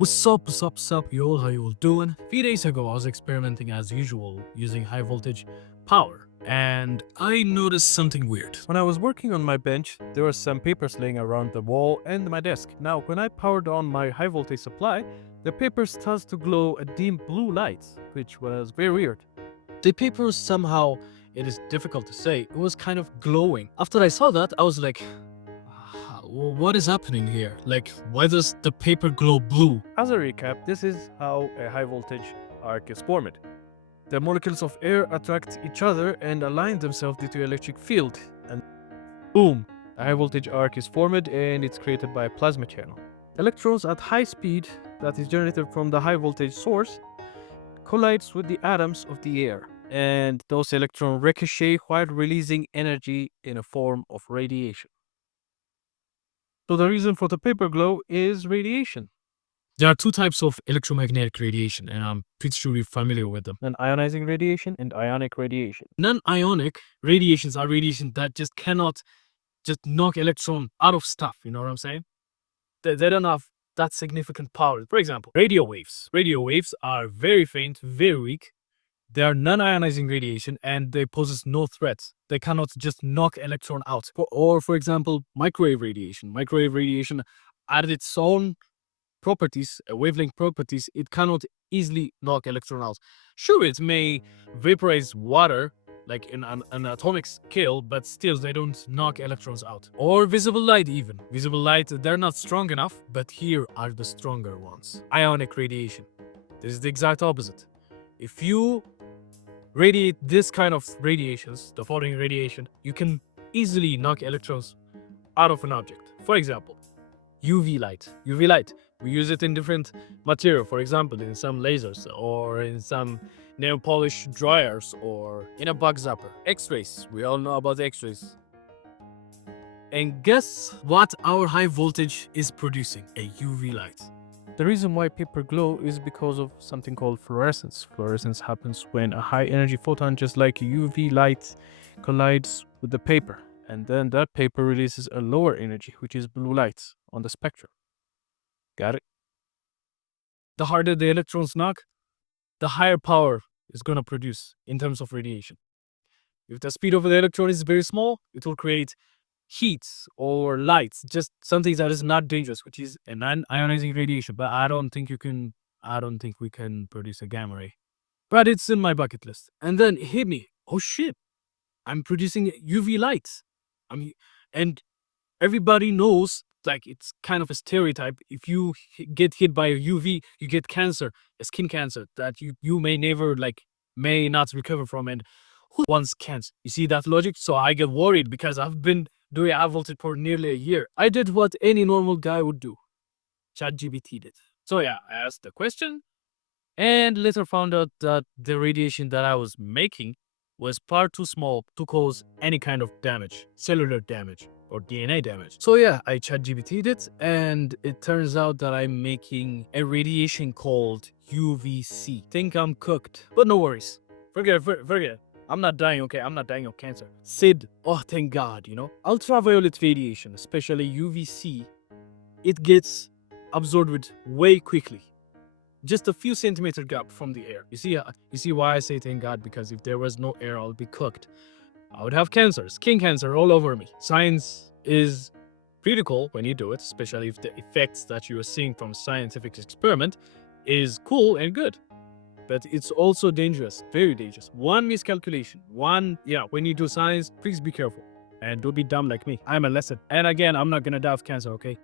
What's up, yo, how you all doing? A few days ago, I was experimenting as usual using high voltage power, and I noticed something weird. When I was working on my bench, there were some papers laying around the wall and my desk. Now, when I powered on my high voltage supply, the paper started to glow a dim blue light, which was very weird. The paper somehow, it is difficult to say, it was kind of glowing. After I saw that, I was like, what is happening here? Like, why does the paper glow blue? As a recap, this is how a high voltage arc is formed. The molecules of air attract each other and align themselves due to electric field, and boom, a high voltage arc is formed and it's created by a plasma channel. Electrons at high speed that is generated from the high voltage source collides with the atoms of the air, and those electrons ricochet while releasing energy in a form of radiation. So the reason for the paper glow is radiation. There are two types of electromagnetic radiation, and I'm pretty sure you're familiar with them. An ionizing radiation and ionic radiation. Non-ionic radiations are radiation that just cannot just knock electron out of stuff. You know what I'm saying? They don't have that significant power. For example, radio waves. Radio waves are very faint, very weak. They are non-ionizing radiation and they poses no threats. They cannot just knock electron out. Or for example, microwave radiation. Microwave radiation at its own properties, wavelength properties, it cannot easily knock electron out. Sure, it may vaporize water like in an atomic scale, but still they don't knock electrons out. Or visible light even. Visible light, they're not strong enough, but here are the stronger ones. Ionic radiation. This is the exact opposite. If you radiate this kind of radiations, the following radiation, you can easily knock electrons out of an object. For example, UV light. UV light, we use it in different material, for example, in some lasers or in some nail polish dryers or in a bug zapper. X-rays, we all know about X-rays. And guess what our high voltage is producing? A UV light. The reason why paper glow is because of something called fluorescence. Fluorescence happens when a high energy photon, just like UV light, collides with the paper. And then that paper releases a lower energy, which is blue light on the spectrum. Got it? The harder the electrons knock, the higher power is going to produce in terms of radiation. If the speed of the electron is very small, it will create heat or lights, just something that is not dangerous, which is a non-ionizing radiation. But I don't think we can produce a gamma ray. But it's in my bucket list. And then it hit me. Oh shit. I'm producing UV lights. And everybody knows, like, it's kind of a stereotype. If you get hit by a UV, you get cancer, a skin cancer that you may not recover from. And who wants cancer? You see that logic? So I get worried because I've been doing high voltage for nearly a year. I did what any normal guy would do. ChatGPT did. So yeah, I asked the question and later found out that the radiation that I was making was far too small to cause any kind of damage, cellular damage or DNA damage. So yeah, I ChatGPT'd it, and it turns out that I'm making a radiation called UVC. Think I'm cooked, but no worries. Forget it. I'm not dying, okay? I'm not dying of cancer. SID, oh thank God, you know? Ultraviolet radiation, especially UVC, it gets absorbed way quickly. Just a few centimeter gap from the air. You see why I say thank God? Because if there was no air, I'll be cooked. I would have cancer, skin cancer all over me. Science is pretty cool when you do it, especially if the effects that you are seeing from scientific experiment is cool and good. But it's also dangerous, very dangerous. One miscalculation, when you do science, please be careful. And don't be dumb like me. I'm a lesson. And again, I'm not gonna die of cancer, okay?